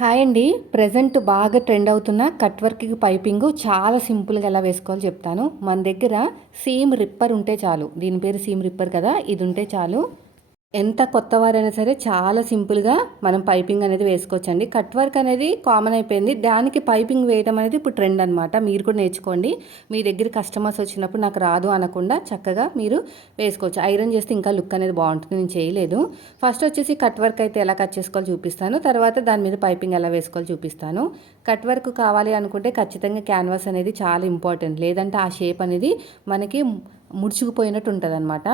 Hi అండి. Present బాగా trend అవుతున్న కట్ వర్క్కి పైపింగ్ చాలా సింపుల్గా ఎలా వేసుకోవాలో చెప్తాను. మన దగ్గర సీమ్ రిప్పర్ ఉంటే చాలు. దీని పేరు సీమ్ రిప్పర్ కదా? ఇది ఉంటే చాలు. ఎంత కొత్త వారైనా సరే చాలా సింపుల్గా మనం పైపింగ్ అనేది వేసుకోవచ్చండి. కట్ వర్క్ అనేది కామన్ అయిపోయింది. దానికి పైపింగ్ వేయడం అనేది ఇప్పుడు ట్రెండ్ అనమాట మీరు కూడా నేర్చుకోండి. మీ దగ్గర కస్టమర్స్ వచ్చినప్పుడు నాకు రాదు అనకుండా చక్కగా మీరు వేసుకోవచ్చు. ఐరన్ చేస్తే ఇంకా లుక్ అనేది బాగుంటుంది. నేను చేయలేదు. ఫస్ట్ వచ్చేసి కట్ వర్క్ అయితే ఎలా కట్ చేసుకోవాలో చూపిస్తాను. తర్వాత దాని మీద పైపింగ్ ఎలా వేసుకోవాలో చూపిస్తాను. కట్ వర్క్ కావాలి అనుకుంటే ఖచ్చితంగా క్యాన్వాస్ అనేది చాలా ఇంపార్టెంట్. లేదంటే ఆ షేప్ అనేది మనకి ముడుచుకుపోయినట్టు ఉంటుంది అనమాట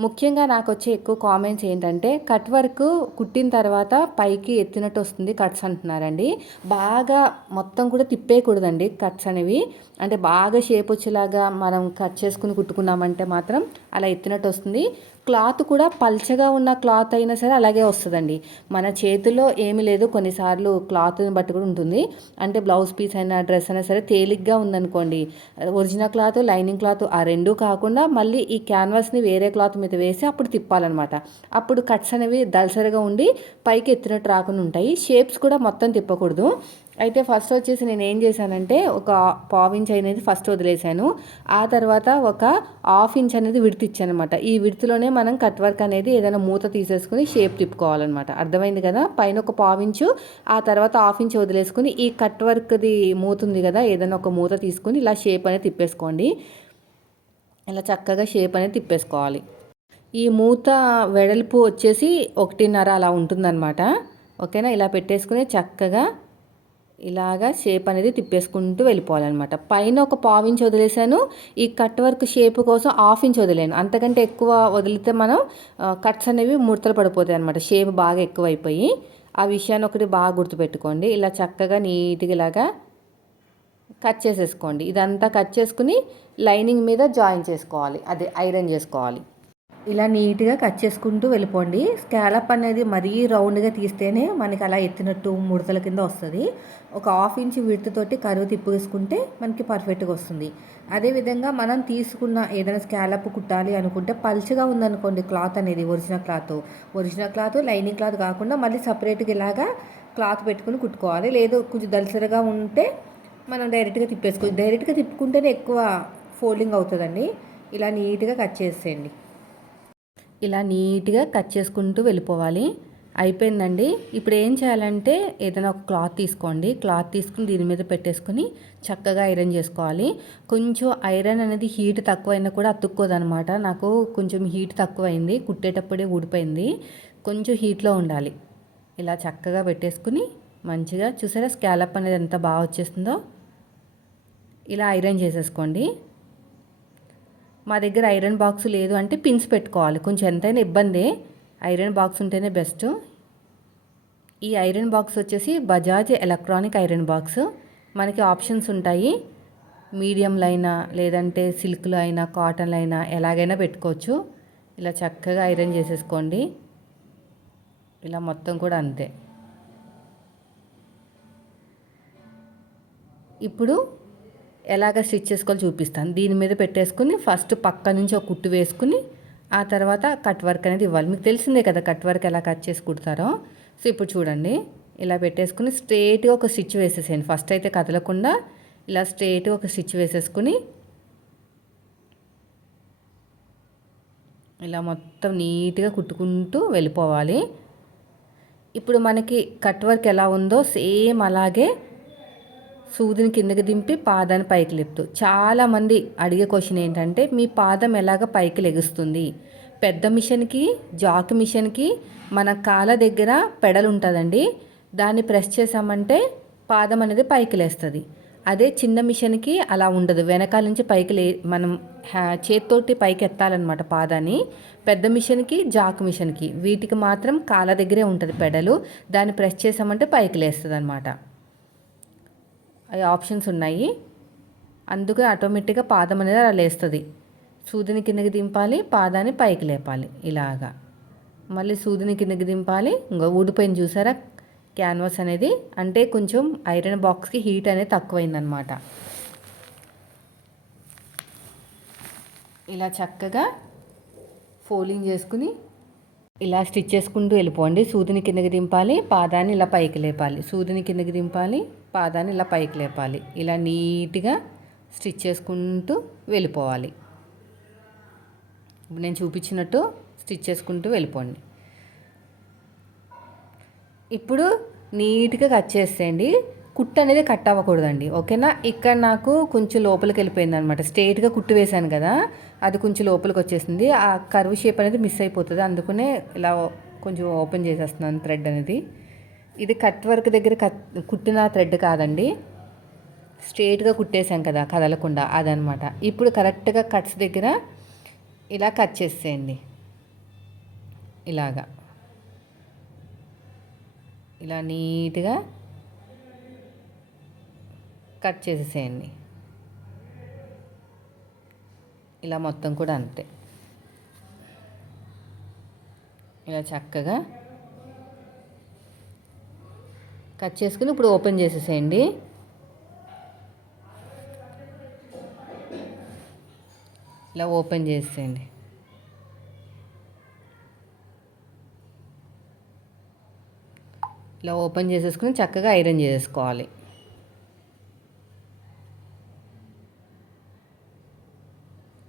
ముఖ్యంగా నాకు వచ్చే ఎక్కువ కామెంట్స్ ఏంటంటే కట్ వర్క్ కుట్టిన తర్వాత పైకి ఎత్తినట్టు వస్తుంది కట్స్ అంటున్నారండి. బాగా మొత్తం కూడా తిప్పేయకూడదండి కట్స్ అనేవి. అంటే బాగా షేప్ వచ్చేలాగా మనం కట్ చేసుకుని కుట్టుకున్నామంటే మాత్రం అలా ఎత్తినట్టు వస్తుంది క్లాత్ కూడా పల్చగా ఉన్న క్లాత్ అయినా సరే అలాగే వస్తుందండి. మన చేతిలో ఏమీ లేదు. కొన్నిసార్లు క్లాత్ని బట్టి కూడా ఉంటుంది. అంటే బ్లౌజ్ పీస్ అయినా డ్రెస్ అయినా సరే తేలిగ్గా ఉందనుకోండి. ఒరిజినల్ క్లాత్ లైనింగ్ క్లాత్ ఆ రెండు కాకుండా మళ్ళీ ఈ క్యాన్వాస్ని వేరే క్లాత్ మీద వేసి అప్పుడు తిప్పాలన్నమాట. అప్పుడు కట్స్ అనేవి దలసరిగా ఉండి పైకి ఎత్తినట్టు రాకుండా ఉంటాయి. షేప్స్ కూడా మొత్తం తిప్పకూడదు. అయితే ఫస్ట్ వచ్చేసి నేను ఏం చేశానంటే ఒక పావు ఇంచ్ అనేది ఫస్ట్ వదిలేశాను. ఆ తర్వాత ఒక హాఫ్ ఇంచ్ అనేది విడతిచ్చాను అనమాట ఈ విడుతులోనే మనం కట్ వర్క్ అనేది ఏదైనా మూత తీసేసుకుని షేప్ తిప్పుకోవాలన్నమాట. అర్థమైంది కదా? పైన ఒక పావు ఇంచు ఆ తర్వాత హాఫ్ ఇంచ్ వదిలేసుకుని ఈ కట్ వర్క్ది మూత ఉంది కదా? ఏదైనా ఒక మూత తీసుకుని ఇలా షేప్ అనేది తిప్పేసుకోండి. ఇలా చక్కగా షేప్ అనేది తిప్పేసుకోవాలి. ఈ మూత వెడల్పు వచ్చేసి ఒకటిన్నర అలా ఉంటుందన్నమాట. ఓకేనా? ఇలా పెట్టేసుకుని చక్కగా ఇలాగా షేప్ అనేది తిప్పేసుకుంటూ వెళ్ళిపోవాలన్నమాట. పైన ఒక పావు ఇంచ్ వదిలేసాను ఈ కట్ వర్క్ షేప్ కోసం హాఫ్ ఇంచ్ వదిలేను. అంతకంటే ఎక్కువ వదిలితే మనం కట్స్ అనేవి ముడతలు పడిపోతాయి అనమాట షేప్ బాగా ఎక్కువ అయిపోయి ఆ విషయాన్ని ఒకటి బాగా గుర్తుపెట్టుకోండి. ఇలా చక్కగా నీట్గా ఇలాగా కట్ చేసేసుకోండి. ఇదంతా కట్ చేసుకుని లైనింగ్ మీద జాయిన్ చేసుకోవాలి. అదే ఐరన్ చేసుకోవాలి. ఇలా నీట్గా కట్ చేసుకుంటూ వెళ్ళిపోండి. స్కాలప్ అనేది మరీ రౌండ్గా తీస్తేనే మనకి అలా ఎత్తినట్టు ముడతల కింద వస్తుంది. ఒక హాఫ్ ఇంచ్ తోటి కరువు తిప్పేసుకుంటే మనకి పర్ఫెక్ట్గా వస్తుంది. అదేవిధంగా మనం తీసుకున్న ఏదైనా స్కాలప్ కుట్టాలి అనుకుంటే పల్చగా ఉందనుకోండి క్లాత్ అనేది original cloth. Original cloth lining cloth కాకుండా మళ్ళీ సపరేట్గా ఇలాగా క్లాత్ పెట్టుకుని కుట్టుకోవాలి. లేదు కొంచెం దలసరగా ఉంటే మనం డైరెక్ట్గా తిప్పేసుకోవచ్చు డైరెక్ట్గా తిప్పుకుంటేనే ఎక్కువ ఫోల్డింగ్ అవుతుందండి. ఇలా నీట్గా కట్ చేసేయండి. ఇలా నీట్గా కట్ చేసుకుంటూ వెళ్ళిపోవాలి. అయిపోయిందండి. ఇప్పుడు ఏం చేయాలంటే ఏదైనా ఒక క్లాత్ తీసుకోండి. క్లాత్ తీసుకుని దీని మీద పెట్టేసుకుని చక్కగా ఐరన్ చేసుకోవాలి. కొంచెం ఐరన్ అనేది హీట్ తక్కువైనా కూడా అతుక్కోదనమాట. నాకు కొంచెం హీట్ తక్కువైంది. కుట్టేటప్పుడే ఊడిపోయింది. కొంచెం హీట్లో ఉండాలి. ఇలా చక్కగా పెట్టేసుకుని మంచిగా చూసారా? స్కాలప్ అనేది ఎంత బాగా వచ్చేస్తుందో. ఇలా ఐరన్ చేసేసుకోండి. మా దగ్గర ఐరన్ బాక్స్ లేదు అంటే పిన్స్ పెట్టుకోవాలి. కొంచెం ఎంతైనా ఇబ్బంది. ఐరన్ బాక్స్ ఉంటేనే బెస్ట్. ఈ ఐరన్ బాక్స్ వచ్చేసి బజాజ్ ఎలక్ట్రానిక్ ఐరన్ బాక్స్. మనకి ఆప్షన్స్ ఉంటాయి. మీడియంలో అయినా లేదంటే సిల్క్లో అయినా కాటన్లో అయినా ఎలాగైనా పెట్టుకోవచ్చు. ఇలా చక్కగా ఐరన్ చేసేసుకోండి. ఇలా మొత్తం కూడా అంతే. ఇప్పుడు ఎలాగ స్టిచ్ చేసుకోవాలో చూపిస్తాను. దీని మీద పెట్టేసుకుని ఫస్ట్ పక్క నుంచి ఒక కుట్టు వేసుకుని ఆ తర్వాత కట్ వర్క్ అనేది ఇవ్వాలి. మీకు తెలిసిందే కదా కట్ వర్క్ ఎలా కట్ చేసి కుడతారో. సో ఇప్పుడు చూడండి. ఇలా పెట్టేసుకుని స్ట్రేట్గా ఒక స్టిచ్ వేసేసేయండి. ఫస్ట్ అయితే కదలకుండా ఇలా స్ట్రేట్గా ఒక స్టిచ్ వేసేసుకుని ఇలా మొత్తం నీట్గా కుట్టుకుంటూ వెళ్ళిపోవాలి. ఇప్పుడు మనకి కట్ వర్క్ ఎలా ఉందో సేమ్ అలాగే సూదిని కిందకి దింపి పాదాన్ని పైకి లేపుతూ. చాలామంది అడిగే క్వశ్చన్ ఏంటంటే మీ పాదం ఎలాగ పైకి లెగుస్తుంది? పెద్ద మిషన్కి జాక్ మిషన్కి మన కాళ్ళ దగ్గర పెడలు ఉంటుందండి. దాన్ని ప్రెస్ చేసామంటే పాదం అనేది పైకి లేస్తుంది. అదే చిన్న మిషన్కి అలా ఉండదు. వెనకాల నుంచి పైకి లే మనం చేతితోటి పైకి ఎత్తాలన్నమాట పాదాన్ని. పెద్ద మిషన్కి జాక్ మిషన్కి. వీటికి మాత్రం కాళ్ళ దగ్గరే ఉంటుంది పెడలు. దాన్ని ప్రెస్ చేసామంటే పైకి లేస్తుంది అనమాట ఆప్షన్స్ ఉన్నాయి. అందుకే ఆటోమేటిక్గా పాదం అనేది అలా లేస్తుంది. సూదిని కిందకి దింపాలి పాదాన్ని పైకి లేపాలి. ఇలాగా. మళ్ళీ సూదిని కిందకి దింపాలి. ఇంకా ఊడిపోయింది చూసారా? క్యాన్వాస్ అనేది. అంటే కొంచెం ఐరన్ బాక్స్కి హీట్ అనేది తక్కువైందనమాట. ఇలా చక్కగా ఫోల్డింగ్ చేసుకుని ఇలా స్టిచ్ చేసుకుంటూ వెళ్ళిపోండి. సూదిని కిందకి దింపాలి పాదాన్ని ఇలా పైకి లేపాలి. సూదిని కిందకి దింపాలి. పాదాన్ని ఇలా పైకి లేపాలి. ఇలా నీట్గా స్టిచ్ చేసుకుంటూ వెళ్ళిపోవాలి. ఇప్పుడు నేను చూపించినట్టు స్టిచ్ చేసుకుంటూ వెళ్ళిపోండి. ఇప్పుడు నీట్గా కట్ చేసేయండి. కుట్టు అనేది కట్ అవ్వకూడదండి. ఓకేనా? ఇక్కడ నాకు కొంచెం లోపలికి వెళ్ళిపోయింది అనమాట స్ట్రైట్గా కుట్టు వేశాను కదా అది కొంచెం లోపలికి వచ్చేసింది. ఆ కర్వ్ షేప్ అనేది మిస్ అయిపోతుంది. అందుకనే ఇలా కొంచెం ఓపెన్ చేసేస్తున్నాను థ్రెడ్ అనేది. ఇది కట్ వర్క్ దగ్గర కట్ కుట్టిన థ్రెడ్ కాదండి. స్ట్రేట్గా కుట్టేసాం కదా కదలకుండా అదనమాట. ఇప్పుడు కరెక్ట్గా కట్స్ దగ్గర ఇలా కట్ చేసేయండి. ఇలాగా. ఇలా నీట్గా కట్ చేసేసేయండి. ఇలా మొత్తం కూడా అంతే. ఇలా చక్కగా కట్ చేసుకుని ఇప్పుడు ఓపెన్ చేసేసేయండి. ఇలా ఓపెన్ చేసేయండి ఇలా ఓపెన్ చేసేసుకుని చక్కగా ఐరన్ చేసేసుకోవాలి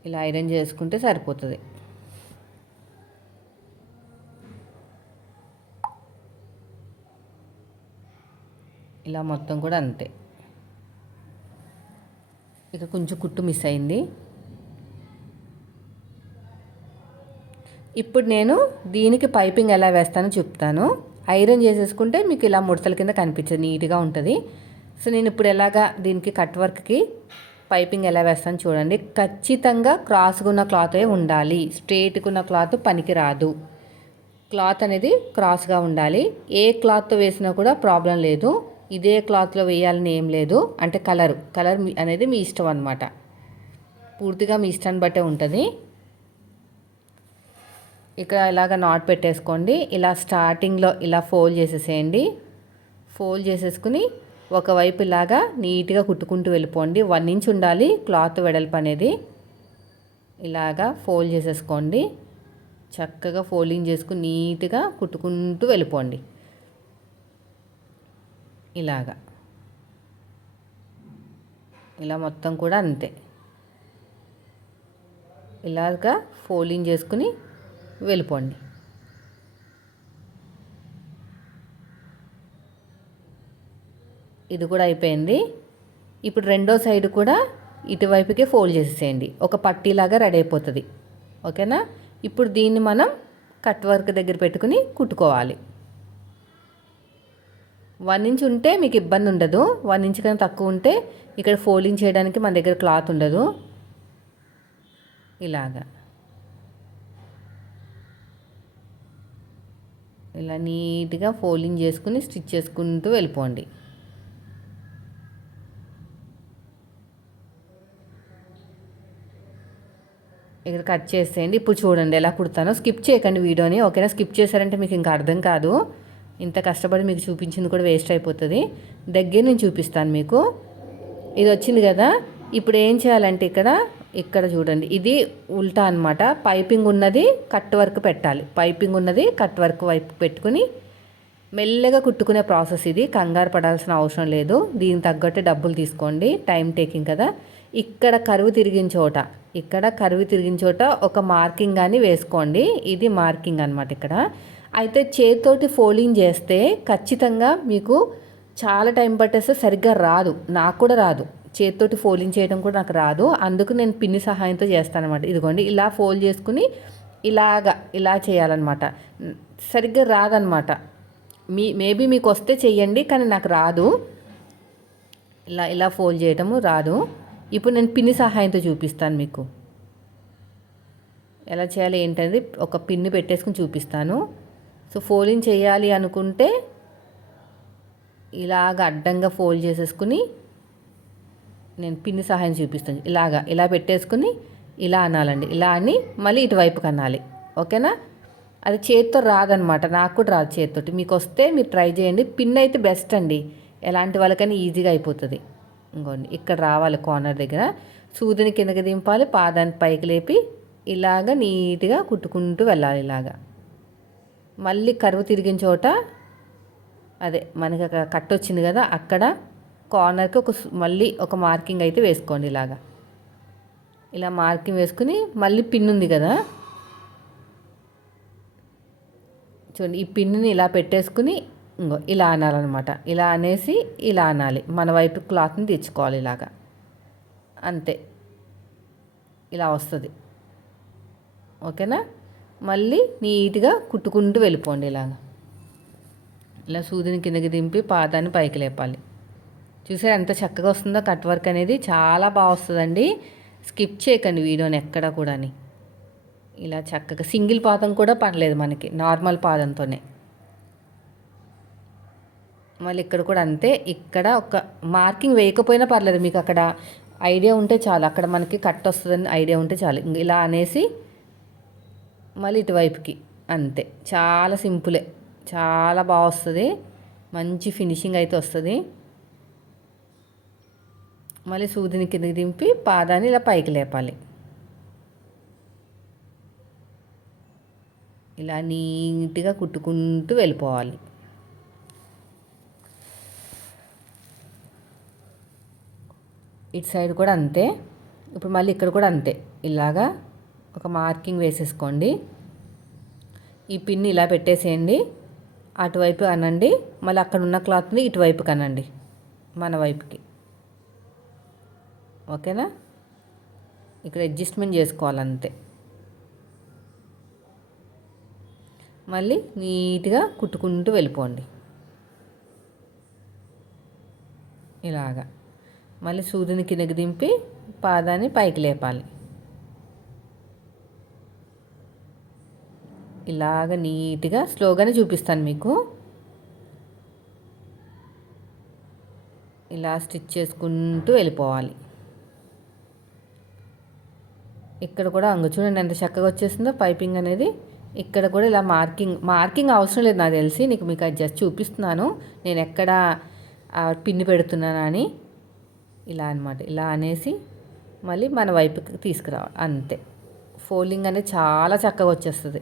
ఇలా ఐరన్ చేసుకుంటే సరిపోతుంది. ఇలా మొత్తం కూడా అంతే. ఇక కొంచెం కుట్టు మిస్ అయింది. ఇప్పుడు నేను దీనికి పైపింగ్ ఎలా వేస్తానో చెప్తాను. ఐరన్ చేసేసుకుంటే మీకు ఇలా ముడతల కింద కనిపించదు నీట్గా ఉంటుంది. సో నేను ఇప్పుడు ఎలాగా దీనికి కట్ వర్క్కి పైపింగ్ ఎలా వేస్తాను చూడండి. ఖచ్చితంగా క్రాస్గా ఉన్న క్లాతే ఉండాలి. స్ట్రేట్గా ఉన్న క్లాత్ పనికి రాదు. క్లాత్ అనేది క్రాస్గా ఉండాలి. ఏ క్లాత్తో వేసినా కూడా ప్రాబ్లం లేదు. ఇదే క్లాత్లో వేయాలని ఏం లేదు. అంటే కలర్ కలర్ అనేది మీ ఇష్టం అనమాట పూర్తిగా మీ ఇష్టాన్ని బట్టే ఉంటుంది. ఇక్కడ ఇలాగ నాట్ పెట్టేసుకోండి. ఇలా స్టార్టింగ్లో ఇలా ఫోల్డ్ చేసేసేయండి. ఫోల్డ్ చేసేసుకుని ఒకవైపు ఇలాగా నీట్గా కుట్టుకుంటూ వెళ్ళిపోండి. వన్ ఇంచ్ ఉండాలి క్లాత్ వెడల్పు అనేది. ఇలాగా ఫోల్డ్ చేసేసుకోండి. చక్కగా ఫోల్డింగ్ చేసుకుని నీట్గా కుట్టుకుంటూ వెళ్ళిపోండి. ఇలాగా. ఇలా మొత్తం కూడా అంతే. ఇలాగా ఫోల్డింగ్ చేసుకుని వెళ్ళిపోండి. ఇది కూడా అయిపోయింది. ఇప్పుడు రెండో సైడ్ కూడా ఇటువైపుకే ఫోల్డ్ చేసేసేయండి. ఒక పట్టీలాగా రెడీ అయిపోతుంది. ఓకేనా? ఇప్పుడు దీన్ని మనం కట్ వర్క్ దగ్గర పెట్టుకుని కుట్టుకోవాలి. వన్ ఇంచ్ ఉంటే మీకు ఇబ్బంది ఉండదు. వన్ ఇంచ్ కన్నా తక్కువ ఉంటే ఇక్కడ ఫోల్డింగ్ చేయడానికి మన దగ్గర క్లాత్ ఉండదు. ఇలాగా. ఇలా నీట్గా ఫోల్డింగ్ చేసుకుని స్టిచ్ చేసుకుంటూ వెళ్ళిపోండి. ఇక్కడ కట్ చేసేయండి. ఇప్పుడు చూడండి ఎలా కుడతానో. స్కిప్ చేయకండి వీడియోని. ఓకేనా? స్కిప్ చేశారంటే మీకు ఇంకా అర్థం కాదు. ఇంత కష్టపడి మీకు చూపించింది కూడా వేస్ట్ అయిపోతుంది. దగ్గర నేను చూపిస్తాను మీకు. ఇది వచ్చింది కదా ఇప్పుడు ఏం చేయాలంటే ఇక్కడ ఇక్కడ చూడండి. ఇది ఉల్టా అనమాట పైపింగ్ ఉన్నది కట్ వర్క్ పెట్టాలి. పైపింగ్ ఉన్నది కట్ వర్క్ వైపు పెట్టుకుని మెల్లగా కుట్టుకునే ప్రాసెస్ ఇది. కంగారు పడాల్సిన అవసరం లేదు. దీనికి తగ్గట్టు డబ్బులు తీసుకోండి. టైం టేకింగ్ కదా. ఇక్కడ కరువు తిరిగిన చోట ఇక్కడ కరువు తిరిగిన చోట ఒక మార్కింగ్ కానీ వేసుకోండి. ఇది మార్కింగ్ అనమాట ఇక్కడ. అయితే చేతితోటి ఫోల్డింగ్ చేస్తే ఖచ్చితంగా మీకు చాలా టైం పట్టేస్తే సరిగ్గా రాదు. నాకు కూడా రాదు. చేతితోటి ఫోల్డింగ్ చేయడం కూడా నాకు రాదు. అందుకు నేను పిన్ని సహాయంతో చేస్తాను అనమాట ఇదిగోండి ఇలా ఫోల్డ్ చేసుకుని ఇలాగా ఇలా చేయాలన్నమాట. సరిగ్గా రాదనమాట మీ మేబీ మీకు వస్తే చెయ్యండి కానీ నాకు రాదు. ఇలా ఇలా ఫోల్డ్ చేయటము రాదు. ఇప్పుడు నేను పిన్ని సహాయంతో చూపిస్తాను మీకు. ఎలా చేయాలి ఏంటనేది ఒక పిన్ని పెట్టేసుకుని చూపిస్తాను. సో ఫోల్డింగ్ చేయాలి అనుకుంటే ఇలాగ అడ్డంగా ఫోల్డ్ చేసేసుకుని నేను పిన్ని సహాయం చూపిస్తాను. ఇలాగా ఇలా పెట్టేసుకుని ఇలా అనాలండి. ఇలా అని మళ్ళీ ఇటువైపుకి అనాలి. ఓకేనా? అది చేతితో రాదనమాట. నాకు కూడా రాదు చేతితోటి. మీకు వస్తే మీరు ట్రై చేయండి. పిన్ అయితే బెస్ట్ అండి. ఎలాంటి వాళ్ళకైనా ఈజీగా అయిపోతుంది. ఇంకోండి ఇక్కడ రావాలి కార్నర్ దగ్గర. సూదిని కిందకి దింపాలి పాదాన్ని పైకి లేపి ఇలాగ నీట్గా కుట్టుకుంటూ వెళ్ళాలి ఇలాగా. మళ్ళీ కరువు తిరిగిన చోట అదే మనకి కట్ వచ్చింది కదా అక్కడ కార్నర్కి ఒక మళ్ళీ ఒక మార్కింగ్ అయితే వేసుకోండి ఇలాగా. ఇలా మార్కింగ్ వేసుకుని మళ్ళీ పిన్ ఉంది కదా. చూడండి ఈ పిన్ని ఇలా పెట్టేసుకుని ఇంకో ఇలా అనాలన్నమాట. ఇలా అనేసి ఇలా అనాలి. మన వైపు క్లాత్ని తెచ్చుకోవాలి ఇలాగా. అంతే. ఇలా వస్తుంది. ఓకేనా? మళ్ళీ నీట్గా కుట్టుకుంటూ వెళ్ళిపోండి ఇలాగా. ఇలా సూదిని కిందకి దింపి పాదాన్ని పైకి లేపాలి. చూసారు ఎంత చక్కగా వస్తుందో కట్ వర్క్ అనేది చాలా బాగా వస్తుందండి. స్కిప్ చేయకండి వీడియోని ఎక్కడ కూడాని. ఇలా చక్కగా సింగిల్ పాదం కూడా పడలేదు మనకి నార్మల్ పాదంతోనే. మళ్ళీ ఇక్కడ కూడా అంతే ఇక్కడ ఒక మార్కింగ్ వేయకపోయినా పర్లేదు మీకు అక్కడ ఐడియా ఉంటే చాలు. అక్కడ మనకి కట్ వస్తుందని ఐడియా ఉంటే చాలు. ఇలా అనేసి మళ్ళీ ఇటువైపుకి. అంతే. చాలా సింపులే. చాలా బాగా వస్తుంది. మంచి ఫినిషింగ్ అయితే వస్తుంది. మళ్ళీ సూదిని కిందకి దింపి పాదాన్ని ఇలా పైకి లేపాలి. ఇలా నీట్గా కుట్టుకుంటూ వెళ్ళిపోవాలి. ఇటు సైడ్ కూడా అంతే. ఇప్పుడు మళ్ళీ ఇక్కడ కూడా అంతే. ఇలాగా ఒక మార్కింగ్ వేసేసుకోండి. ఈ పిన్ని ఇలా పెట్టేసేయండి. అటువైపు అనండి. మళ్ళీ అక్కడ ఉన్న క్లాత్ని ఇటువైపు కనండి. మన వైపుకి. ఓకేనా? ఇక్కడ అడ్జస్ట్మెంట్ చేసుకోవాలంతే. మళ్ళీ నీట్గా కుట్టుకుంటూ వెళ్ళిపోండి. ఇలాగా. మళ్ళీ సూదిని కిందకి దింపి పాదాన్ని పైకి లేపాలి. ఇలాగ నీట్గా స్లోగానే చూపిస్తాను మీకు. ఇలా స్టిచ్ చేసుకుంటూ వెళ్ళిపోవాలి. ఇక్కడ కూడా అంగు చూడండి ఎంత చక్కగా వచ్చేసిందో పైపింగ్ అనేది. ఇక్కడ కూడా ఇలా మార్కింగ్ మార్కింగ్ అవసరం లేదు నాకు తెలిసి. నీకు మీకు అది జస్ట్ చూపిస్తున్నాను. నేను ఎక్కడ పిన్ని పెడుతున్నానని ఇలా అనమాట ఇలా అనేసి మళ్ళీ మన వైపుకి తీసుకురావాలి. అంతే. ఫోల్డింగ్ అనేది చాలా చక్కగా వచ్చేస్తుంది.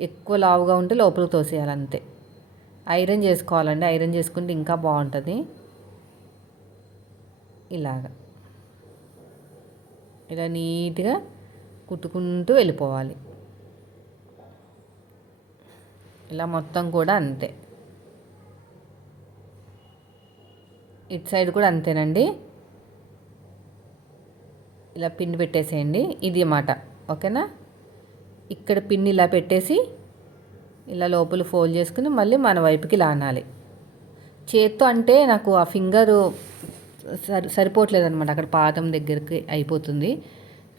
ఎక్కువ లావుగా ఉంటే లోపలికి తోసేయాలి అంతే ఐరన్ చేసుకోవాలండి. ఐరన్ చేసుకుంటే ఇంకా బాగుంటుంది. ఇలాగా. ఇలా నీట్గా కుట్టుకుంటూ వెళ్ళిపోవాలి. ఇలా మొత్తం కూడా అంతే. ఇటు సైడ్ కూడా అంతేనండి. ఇలా పిన్ పెట్టేసేయండి. ఇది మాట. ఓకేనా? ఇక్కడ పిన్ ఇలా పెట్టేసి ఇలా లోపల ఫోల్డ్ చేసుకుని మళ్ళీ మన వైపుకి లానాలి. చేత్తో అంటే నాకు ఆ ఫింగరు సరి సరిపోవట్లేదు అనమాట అక్కడ పాదం దగ్గరికి అయిపోతుంది.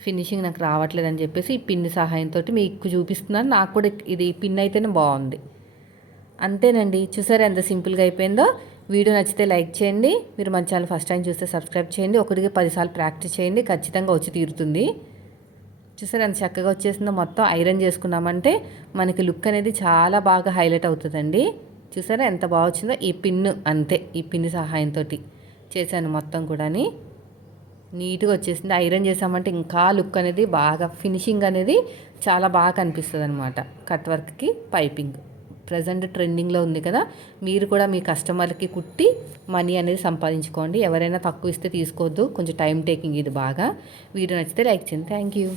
ఫినిషింగ్ నాకు రావట్లేదని చెప్పేసి ఈ పిన్ సహాయంతో మీకు చూపిస్తున్నాను. నాకు కూడా ఇది పిన్ అయితేనే బాగుంది. అంతేనండి. చూసారా ఎంత సింపుల్గా అయిపోయిందో? వీడియో నచ్చితే లైక్ చేయండి. మీరు మన ఛానల్ ఫస్ట్ టైం చూస్తే సబ్స్క్రైబ్ చేయండి. ఒకటికి పదిసార్లు ప్రాక్టీస్ చేయండి. ఖచ్చితంగా వచ్చి తీరుతుంది. చూసారు ఎంత చక్కగా వచ్చేసిందో మొత్తం ఐరన్ చేసుకున్నామంటే మనకి లుక్ అనేది చాలా బాగా హైలైట్ అవుతుందండి. చూసారా ఎంత బాగా వచ్చిందో? ఈ పిన్ను అంతే ఈ పిన్ను సహాయంతో చేశాను మొత్తం కూడా నీట్గా వచ్చేసింది. ఐరన్ చేసామంటే ఇంకా లుక్ అనేది బాగా ఫినిషింగ్ అనేది చాలా బాగా కనిపిస్తుంది అనమాట కట్ వర్క్కి పైపింగ్. ప్రజెంట్ ట్రెండింగ్లో ఉంది కదా? మీరు కూడా మీ కస్టమర్కి కుట్టి మనీ అనేది సంపాదించుకోండి. ఎవరైనా తక్కువ ఇస్తే తీసుకోవద్దు. కొంచెం టైం టేకింగ్ ఇది బాగా. వీడియో నచ్చితే లైక్ చేయండి. Thank you.